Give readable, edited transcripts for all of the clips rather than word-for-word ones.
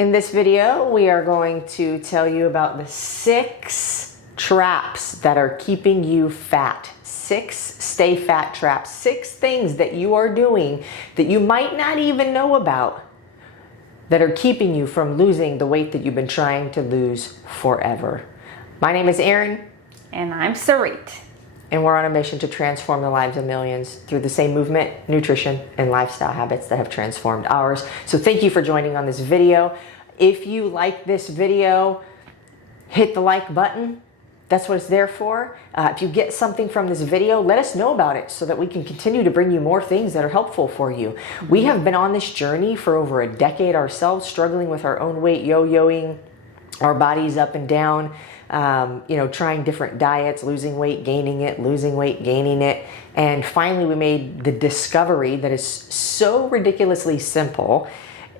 In this video, we are going to tell you about the 6 traps that are keeping you fat. 6 stay fat traps. 6 things that you are doing that you might not even know about that are keeping you from losing the weight that you've been trying to lose forever. My name is Erin. And I'm Sarit. And we're on a mission to transform the lives of millions through the same movement, nutrition, and lifestyle habits that have transformed ours. So thank you for joining on this video. If you like this video, hit the like button. That's what it's there for. If you get something from this video, let us know about it so that we can continue to bring you more things that are helpful for you. We have been on this journey for over a decade ourselves, struggling with our own weight, yo-yoing our bodies up and down. Trying different diets, losing weight, gaining it, losing weight, gaining it. And finally, we made the discovery that is so ridiculously simple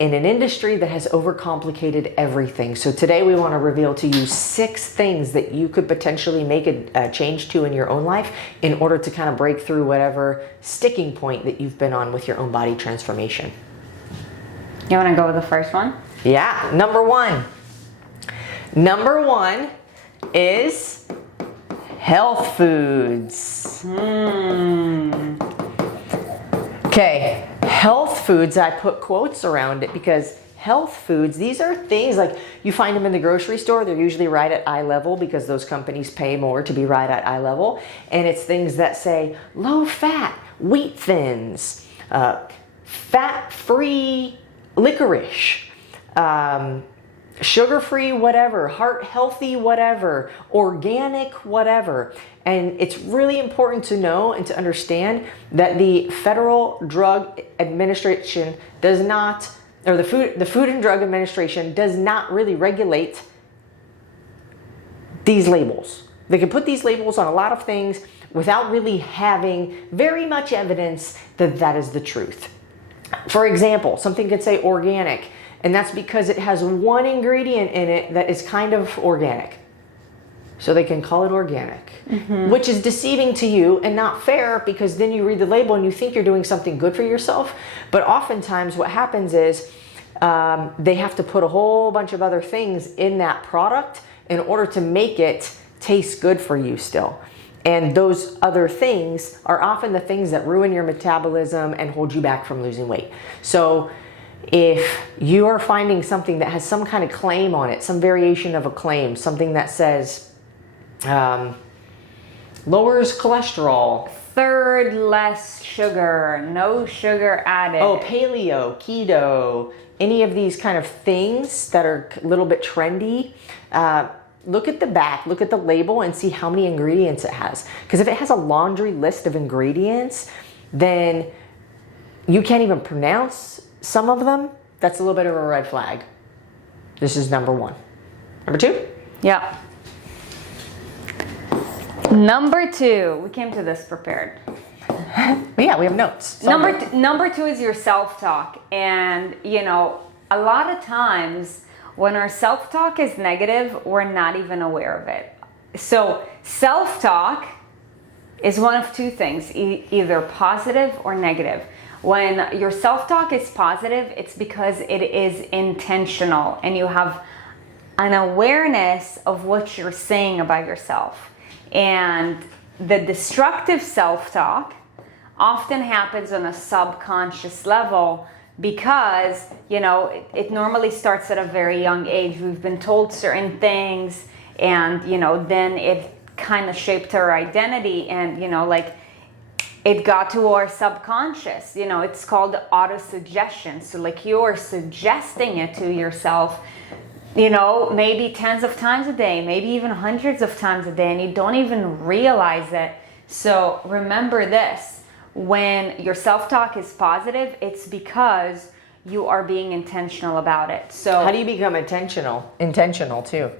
in an industry that has overcomplicated everything. So today we want to reveal to you 6 things that you could potentially make a change to in your own life in order to kind of break through whatever sticking point that you've been on with your own body transformation. You want to go with the first one? Yeah, number one. Number one is health foods. Okay, health foods, I put quotes around it because health foods, these are things like you find them in the grocery store. They're usually right at eye level because those companies pay more to be right at eye level. And it's things that say low fat, wheat thins, fat-free licorice, sugar-free whatever, heart-healthy whatever, organic whatever. And it's really important to know and to understand that the Federal Drug Administration does not, or the Food and Drug Administration does not really regulate these labels. They can put these labels on a lot of things without really having very much evidence that that is the truth. For example, something could say organic, and that's because it has one ingredient in it that is kind of organic. So they can call it organic, which is deceiving to you and not fair because then you read the label and you think you're doing something good for yourself. But oftentimes what happens is they have to put a whole bunch of other things in that product in order to make it taste good for you still. And those other things are often the things that ruin your metabolism and hold you back from losing weight. So if you are finding something that has some kind of claim on it, some variation of a claim, something that says lowers cholesterol, Third, less sugar, no sugar added. oh, paleo, keto, any of these kind of things that are a little bit trendy, look at the back, look at the label and see how many ingredients it has. Because if it has a laundry list of ingredients, then you can't even pronounce some of them. That's a little bit of a red flag. This is number one. Number 2? Yeah. Number 2, we came to this prepared. Yeah, we have notes. Number 2 is your self-talk. And, a lot of times when our self-talk is negative, we're not even aware of it. So self-talk is one of 2 things, either positive or negative. When your self-talk is positive, it's because it is intentional and you have an awareness of what you're saying about yourself. And the destructive self-talk often happens on a subconscious level because, it normally starts at a very young age. We've been told certain things and, then it kind of shaped our identity and, it got to our subconscious. It's called auto-suggestion. So you're suggesting it to yourself, maybe tens of times a day, maybe even hundreds of times a day, and you don't even realize it. So remember this, when your self-talk is positive, it's because you are being intentional about it. So how do you become intentional? Intentional too.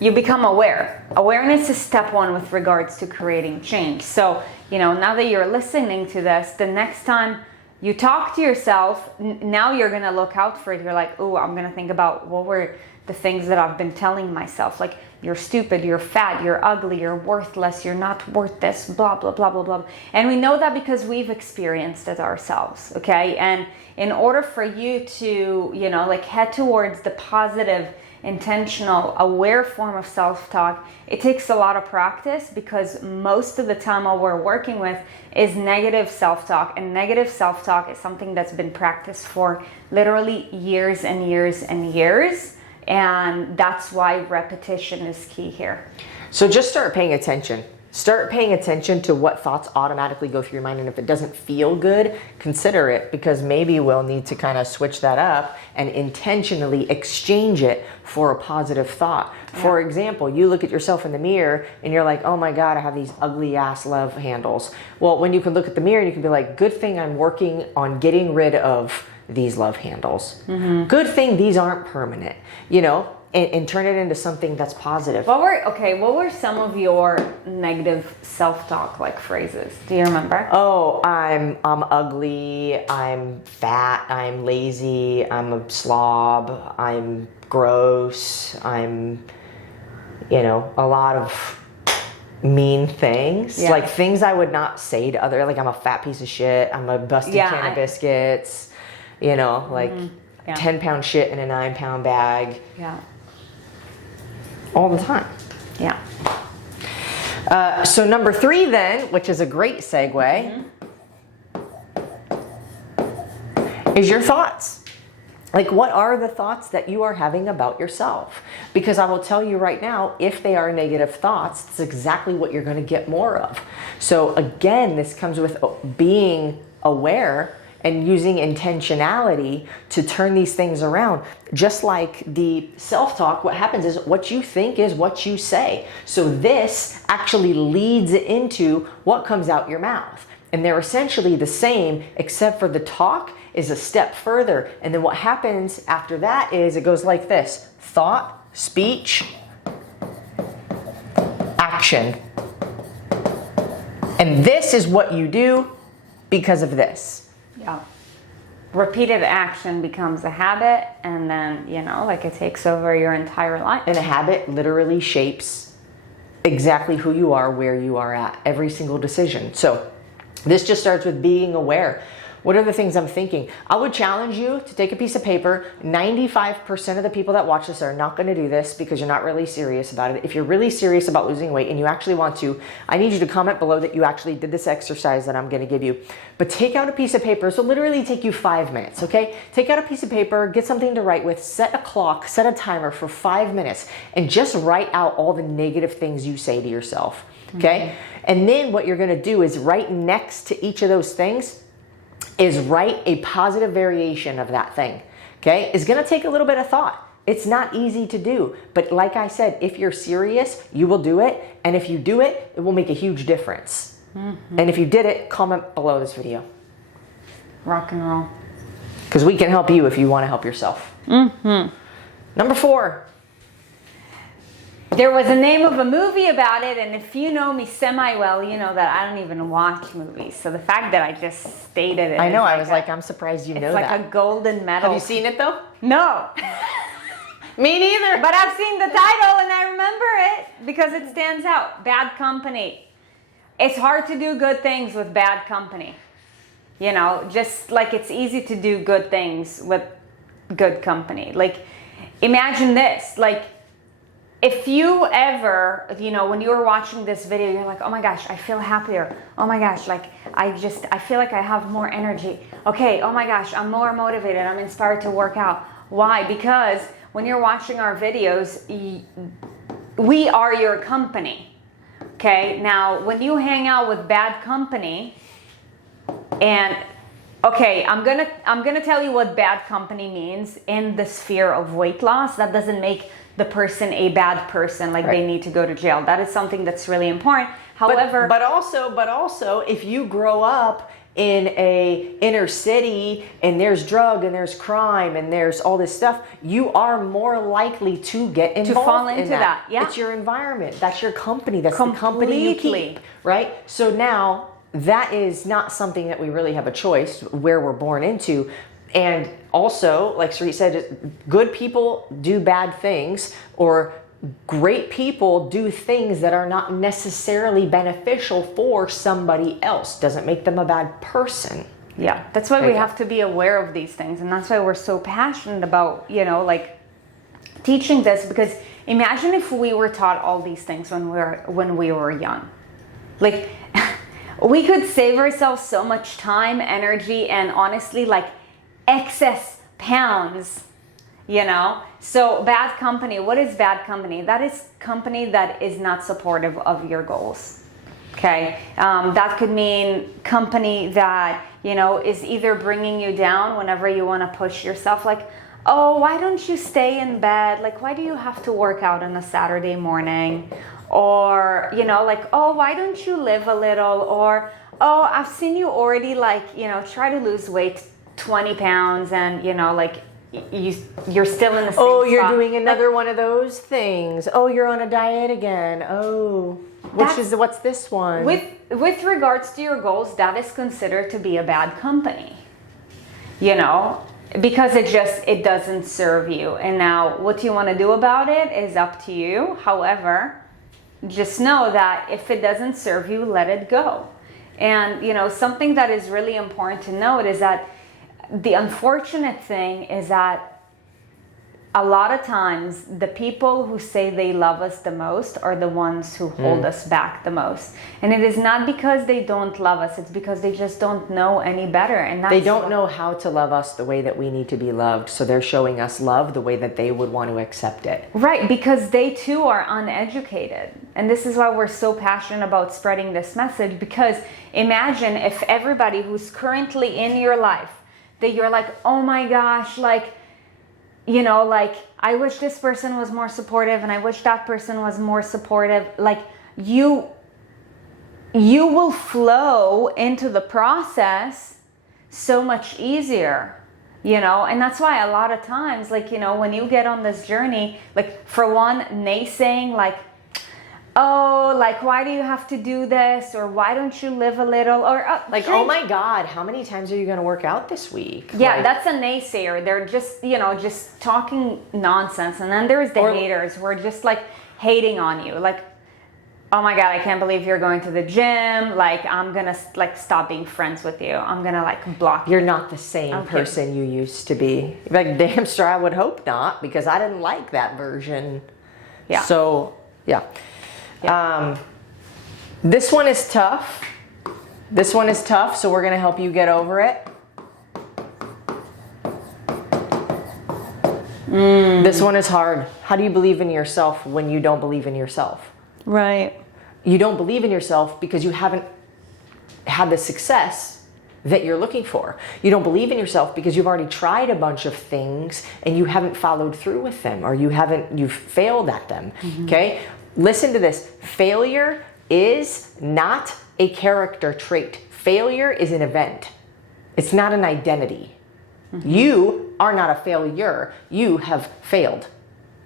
You become aware. Awareness is step 1 with regards to creating change. So, now that you're listening to this, the next time you talk to yourself, now you're going to look out for it. You're like, oh, I'm going to think about what were the things that I've been telling myself. Like, you're stupid, you're fat, you're ugly, you're worthless, you're not worth this, blah, blah, blah, blah, blah. And we know that because we've experienced it ourselves, okay? And in order for you to, you know, like head towards the positive, intentional, aware form of self-talk, it takes a lot of practice, because most of the time what we're working with is negative self-talk, and negative self-talk is something that's been practiced for literally years and years and years, and that's why repetition is key here. So just start paying attention. Start paying attention to what thoughts automatically go through your mind, and if it doesn't feel good, consider it, because maybe we'll need to kind of switch that up and intentionally exchange it for a positive thought. Yeah. For example, you look at yourself in the mirror and you're like, oh my God, I have these ugly ass love handles. Well, when you can look at the mirror and you can be like, good thing I'm working on getting rid of these love handles. Mm-hmm. Good thing these aren't permanent, you know? And turn it into something that's positive. What were some of your negative self-talk like phrases? Do you remember? Oh, I'm ugly, I'm fat, I'm lazy, I'm a slob, I'm gross, I'm, you know, a lot of mean things. Yeah. Like things I would not say to other, like I'm a fat piece of shit, I'm a busted can of biscuits, you know, like 10-pound shit in a 9-pound bag. Yeah. All the time. Yeah. So number 3 then, which is a great segue, is your thoughts. Like, what are the thoughts that you are having about yourself? Because I will tell you right now, if they are negative thoughts, it's exactly what you're going to get more of. So again, this comes with being aware and using intentionality to turn these things around. Just like the self-talk, what happens is what you think is what you say. So this actually leads into what comes out your mouth. And they're essentially the same, except for the talk is a step further. And then what happens after that is it goes like this: thought, speech, action. And this is what you do because of this. Yeah. Repeated action becomes a habit, and then, you know, like it takes over your entire life. And a habit literally shapes exactly who you are, where you are at, every single decision. So this just starts with being aware. What are the things I'm thinking? I would challenge you to take a piece of paper. 95% of the people that watch this are not going to do this because you're not really serious about it. If you're really serious about losing weight and you actually want to, I need you to comment below that you actually did this exercise that I'm going to give you. But take out a piece of paper. So literally take you 5 minutes, okay? Take out a piece of paper, get something to write with, set a clock, set a timer for 5 minutes, and just write out all the negative things you say to yourself, okay? Mm-hmm. And then what you're going to do is right next to each of those things is write a positive variation of that thing, okay? It's gonna take a little bit of thought. It's not easy to do, but like I said, if you're serious, you will do it, and if you do it, it will make a huge difference. Mm-hmm. And if you did it, comment below this video. Rock and roll. Because we can help you if you wanna help yourself. Mm-hmm. Number 4. There was a name of a movie about it, and if you know me semi-well, you know that I don't even watch movies. So the fact that I just stated it, I know. I was like, I'm surprised you know that. It's like a golden medal. Have you seen it though? No. Me neither. But I've seen the title and I remember it because it stands out. Bad Company. It's hard to do good things with bad company. You know, just like it's easy to do good things with good company. Like, imagine this, like, if you ever, you know, when you were watching this video, you're like, oh my gosh, I feel happier. Oh my gosh, like, I feel like I have more energy. Okay, oh my gosh, I'm more motivated. I'm inspired to work out. Why? Because when you're watching our videos, we are your company. Okay, now when you hang out with bad company, and okay, I'm gonna tell you what bad company means in the sphere of weight loss. That doesn't make the person a bad person, like they need to go to jail. That is something that's really important. However, but also if you grow up in a inner city and there's drug and there's crime and there's all this stuff, you are more likely to get involved, to fall into that. Yeah, it's your environment. That's your company. That's the company you keep, right? So now that is not something that we really have a choice where we're born into. And also, like Sarit said, good people do bad things, or great people do things that are not necessarily beneficial for somebody else. Doesn't make them a bad person. Yeah, that's why we have to be aware of these things. And that's why we're so passionate about, like teaching this, because imagine if we were taught all these things when we were young. Like we could save ourselves so much time, energy, and honestly, like excess pounds, So bad company, what is bad company? That is company that is not supportive of your goals. Okay, that could mean company that, is either bringing you down whenever you want to push yourself, like, oh, why don't you stay in bed? Like, why do you have to work out on a Saturday morning? Or, like, oh, why don't you live a little? Or, oh, I've seen you already, like, try to lose weight 20 pounds and, like, you're still in the same Oh, you're spot. doing another one of those things. Oh, you're on a diet again. Oh, what's this one? With regards to your goals, that is considered to be a bad company, because it doesn't serve you. And now what you want to do about it is up to you. However, just know that if it doesn't serve you, let it go. And, something that is really important to note is that the unfortunate thing is that a lot of times the people who say they love us the most are the ones who hold us back the most. And it is not because they don't love us, it's because they just don't know any better. And they don't know how to love us the way that we need to be loved. So they're showing us love the way that they would want to accept it. Right, because they too are uneducated. And this is why we're so passionate about spreading this message, because imagine if everybody who's currently in your life, that you're like, oh my gosh, like, like, I wish this person was more supportive and I wish that person was more supportive. Like, you will flow into the process so much easier, and that's why a lot of times, like, when you get on this journey, like, for one, naysaying, like, oh, like, why do you have to do this? Or why don't you live a little? Or like, oh my God, how many times are you going to work out this week? Yeah, like, that's a naysayer. They're just, just talking nonsense. And then there's the haters who are just like hating on you. Like, oh my God, I can't believe you're going to the gym. Like, I'm going to like stop being friends with you. I'm going to like block you. You're not the same person you used to be. Like, damn sure I would hope not, because I didn't like that version. Yeah. So, yeah. This one is tough. So we're going to help you get over it. This one is hard. How do you believe in yourself when you don't believe in yourself? Right. You don't believe in yourself because you haven't had the success that you're looking for. You don't believe in yourself because you've already tried a bunch of things and you haven't followed through with them, or you've failed at them. Okay? Listen to this. Failure is not a character trait. Failure is an event. It's not an identity. You are not a failure. You have failed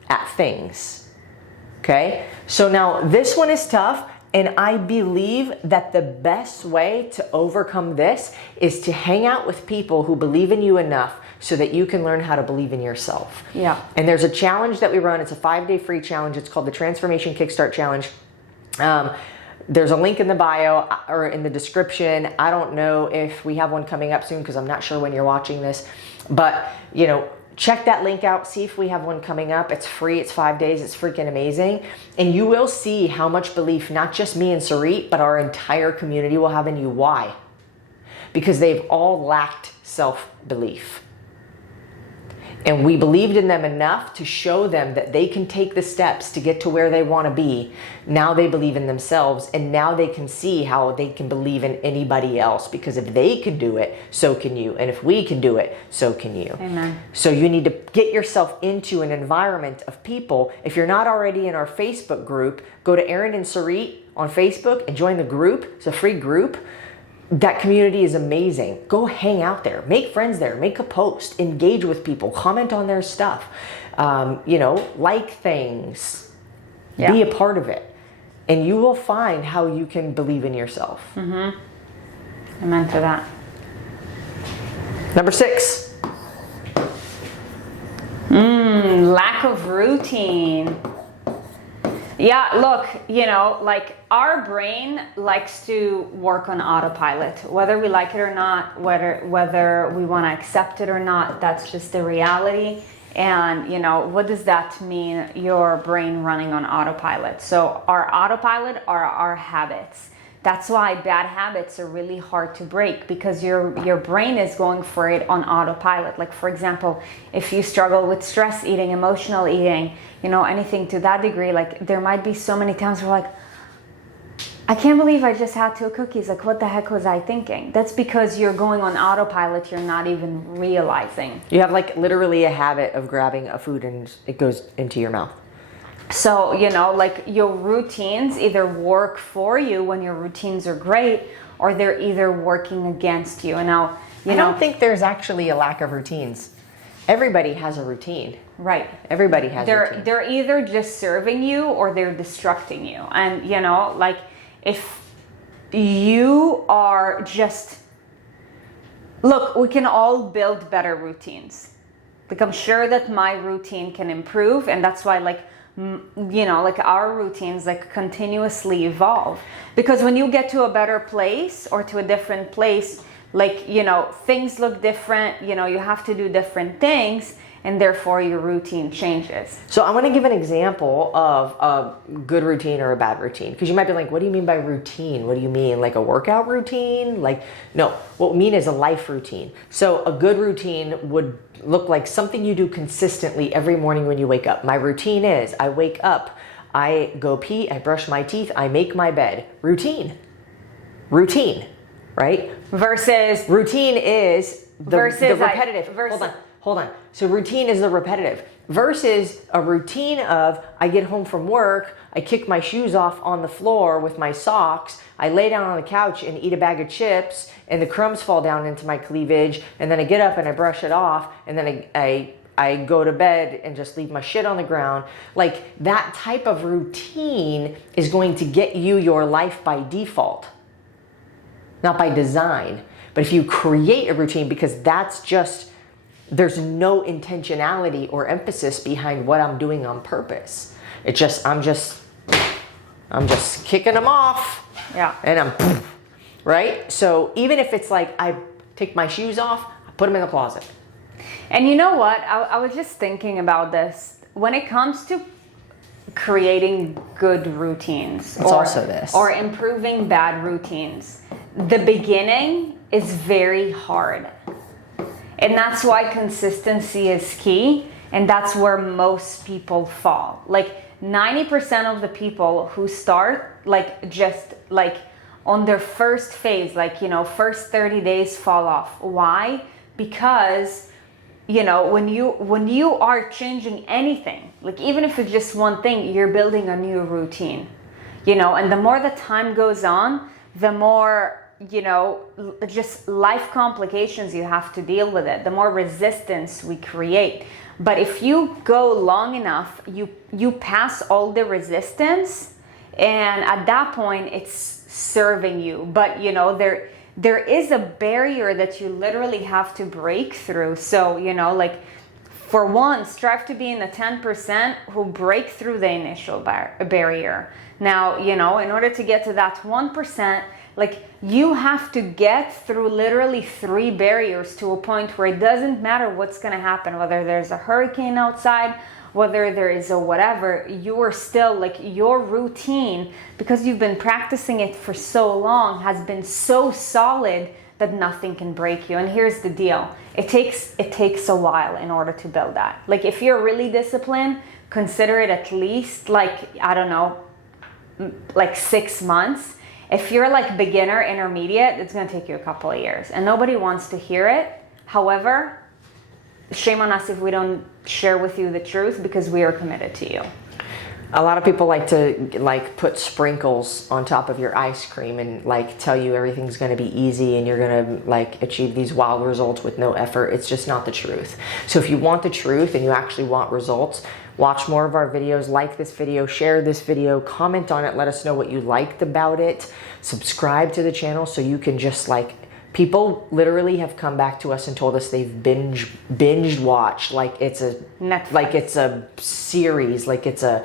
at things. Okay? So now this one is tough, and I believe that the best way to overcome this is to hang out with people who believe in you enough so that you can learn how to believe in yourself. Yeah. And there's a challenge that we run. It's a 5-day free challenge. It's called the Transformation Kickstart Challenge. There's a link in the bio or in the description. I don't know if we have one coming up soon because I'm not sure when you're watching this. But, check that link out. See if we have one coming up. It's free. It's 5 days. It's freaking amazing. And you will see how much belief, not just me and Sarit, but our entire community will have in you. Why? Because they've all lacked self-belief. And we believed in them enough to show them that they can take the steps to get to where they want to be. Now they believe in themselves, and now they can see how they can believe in anybody else, because if they can do it, so can you. And if we can do it, so can you. Amen. So you need to get yourself into an environment of people. If you're not already in our Facebook group, go to Erin and Sarit on Facebook and join the group. It's a free group. That community is amazing. Go hang out there, make friends there, make a post, engage with people, comment on their stuff, like things, be a part of it. And you will find how you can believe in yourself. Amen to that. Number 6. Lack of routine. Yeah, look, you know, like our brain likes to work on autopilot, whether we like it or not, whether we want to accept it or not. That's just the reality. And, you know, what does that mean? Your brain running on autopilot. So our autopilot are our habits. That's why bad habits are really hard to break, because your brain is going for it on autopilot. Like, for example, if you struggle with stress eating, emotional eating, you know, anything to that degree, like there might be so many times where like, I can't believe I just had 2 cookies. Like, what the heck was I thinking? That's because you're going on autopilot. You're not even realizing. You have like literally a habit of grabbing a food and it goes into your mouth. So, you know, like your routines either work for you when your routines are great, or they're either working against you. And now, I don't think there's actually a lack of routines. Everybody has a routine. Right. Everybody has a routine. They're either just serving you or they're distracting you. And, you know, like if you are just, look, we can all build better routines. Like, I'm sure that my routine can improve, and that's why, like, you know, like our routines like continuously evolve, because when you get to a better place or to a different place, like, you know, things look different, you know, you have to do different things, and therefore your routine changes. So I'm going to give an example of a good routine or a bad routine, because you might be like, what do you mean by routine? What do you mean? Like a workout routine? Like, no, what we mean is a life routine. So a good routine would look like something you do consistently every morning when you wake up. My routine is I wake up, I go pee, I brush my teeth, I make my bed. Routine, right? Versus routine is the repetitive. Versus, Hold on. So routine is the repetitive versus a routine of I get home from work, I kick my shoes off on the floor with my socks, I lay down on the couch and eat a bag of chips, and the crumbs fall down into my cleavage, and then I get up and I brush it off, and then I go to bed and just leave my shit on the ground. Like, that type of routine is going to get you your life by default, not by design. But if you create a routine, because that's just, there's no intentionality or emphasis behind what I'm doing on purpose. It's just, I'm just kicking them off. Yeah. And I'm, right? So even if it's like I take my shoes off, I put them in the closet. And you know what? I was just thinking about this. When it comes to creating good routines, or improving bad routines, the beginning is very hard. And that's why consistency is key. And that's where most people fall. Like 90% of the people who start, like, just like on their first phase, like, you know, first 30 days fall off. Why? Because, you know, when you are changing anything, like even if it's just one thing, you're building a new routine, you know, and the more the time goes on, the more, you know, just life complications you have to deal with it, the more resistance we create. But if you go long enough, you pass all the resistance, and at that point it's serving you. But, you know, there is a barrier that you literally have to break through. So, you know, like, for one, strive to be in the 10% who break through the initial barrier. Now, you know, in order to get to that 1%, like, you have to get through literally 3 barriers to a point where it doesn't matter what's going to happen, whether there's a hurricane outside, whether there is a whatever, you are still, like, your routine, because you've been practicing it for so long, has been so solid that nothing can break you. And here's the deal. It takes a while in order to build that. Like, if you're really disciplined, consider it at least, like, I don't know, like 6 months. If you're like beginner, intermediate, it's going to take you a couple of years, and nobody wants to hear it. However, shame on us if we don't share with you the truth, because we are committed to you. A lot of people like to put sprinkles on top of your ice cream and like tell you everything's going to be easy and you're going to like achieve these wild results with no effort. It's just not the truth. So if you want the truth and you actually want results, watch more of our videos, like this video, share this video, comment on it, let us know what you liked about it, subscribe to the channel so you can just like People literally have come back to us and told us they've binge watched like it's a Netflix. like it's a series, like it's a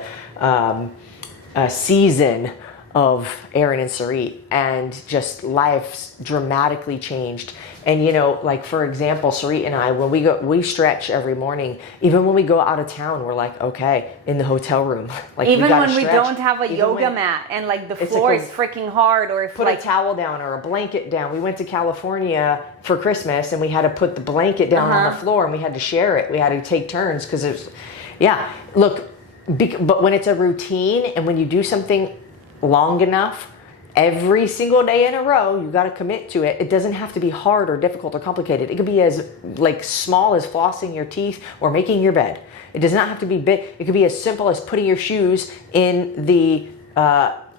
season of Erin and Sarit, and just lives dramatically changed. And you know, like for example, Sarit and I, when we stretch every morning. Even when we go out of town, we're like, okay, in the hotel room, like even when we stretch. don't have a Even yoga when mat and like the it's floor like is freaking hard, or if put like a towel down or a blanket down. We went to California for Christmas and we had to put the blanket down on the floor, and we had to share it. We had to take turns because it's, yeah, look, but when it's a routine and when you do something long enough, every single day in a row, you got to commit to it. It doesn't have to be hard or difficult or complicated. It could be as like small as flossing your teeth or making your bed. It does not have to be big. It could be as simple as putting your shoes in the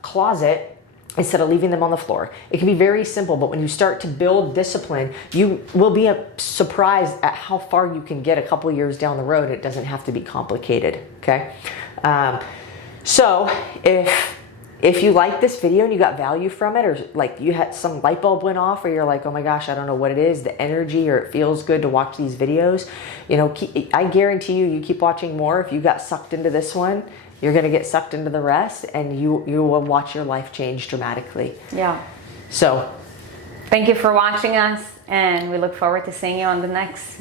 closet instead of leaving them on the floor. It can be very simple, but when you start to build discipline, you will be surprised at how far you can get a couple years down the road. It doesn't have to be complicated, okay? So if you like this video and you got value from it, or like you had some light bulb went off, or you're like, oh my gosh, I don't know what it is, the energy, or it feels good to watch these videos, you know, I guarantee you keep watching more. If you got sucked into this one, you're going to get sucked into the rest, and you will watch your life change dramatically. Yeah. So Thank you for watching us, and we look forward to seeing you on the next video.